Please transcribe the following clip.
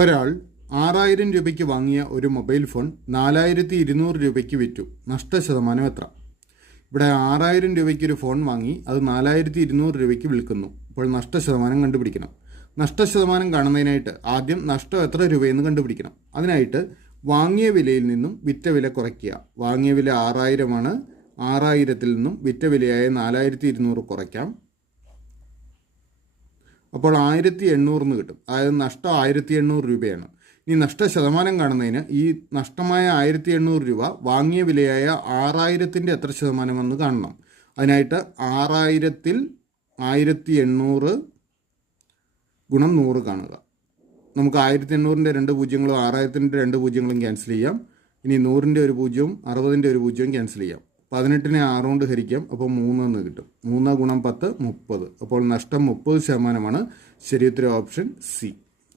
ഒരാൾ 6000 രൂപയ്ക്ക് വാങ്ങിയ ഒരു മൊബൈൽ ഫോൺ 4200 രൂപയ്ക്ക് വിറ്റു. നഷ്ടശതമാനം എത്ര? ഇവിടെ 6000 രൂപയ്ക്ക് ഒരു ഫോൺ വാങ്ങി അത് 4200 രൂപയ്ക്ക് വിൽക്കുന്നു. അപ്പോൾ നഷ്ടശതമാനം കണ്ടുപിടിക്കണം. നഷ്ടശതമാനം കാണുന്നതിനായിട്ട് ആദ്യം നഷ്ടം എത്ര രൂപയെന്ന് കണ്ടുപിടിക്കണം. അതിനായിട്ട് വാങ്ങിയ വിലയിൽ നിന്നും വിറ്റ വില കുറയ്ക്കുക. വാങ്ങിയ വില 6000 ആണ്. 6000-ൽ നിന്നും വിറ്റ വിലയായ 4200 കുറയ്ക്കാം. അപ്പോൾ 1800 എന്ന് കിട്ടും. അതായത് നഷ്ടം 1800 രൂപയാണ്. ഇനി നഷ്ടശതമാനം കാണുന്നതിന് ഈ നഷ്ടമായ 1800 രൂപ വാങ്ങിയ വിലയായ 6000-ൻ്റെ എത്ര ശതമാനമെന്ന് കാണണം. അതിനായിട്ട് 6000-ൽ 1800 ഗുണം 100 കാണുക. നമുക്ക് 1800-ൻ്റെ 2 പൂജ്യങ്ങളും 6000-ൻ്റെ 2 പൂജ്യങ്ങളും ക്യാൻസൽ ചെയ്യാം. ഇനി 100-ൻ്റെ ഒരു പൂജ്യവും 60-ൻ്റെ ഒരു പൂജ്യവും ക്യാൻസൽ ചെയ്യാം. 18-നെ 6 കൊണ്ട് ഹരിക്കാം. അപ്പോൾ 3 എന്ന് കിട്ടും. 3 ഗുണം 10 30. അപ്പോൾ നഷ്ടം 30%. ശരി ഉത്തരം ഓപ്ഷൻ സി.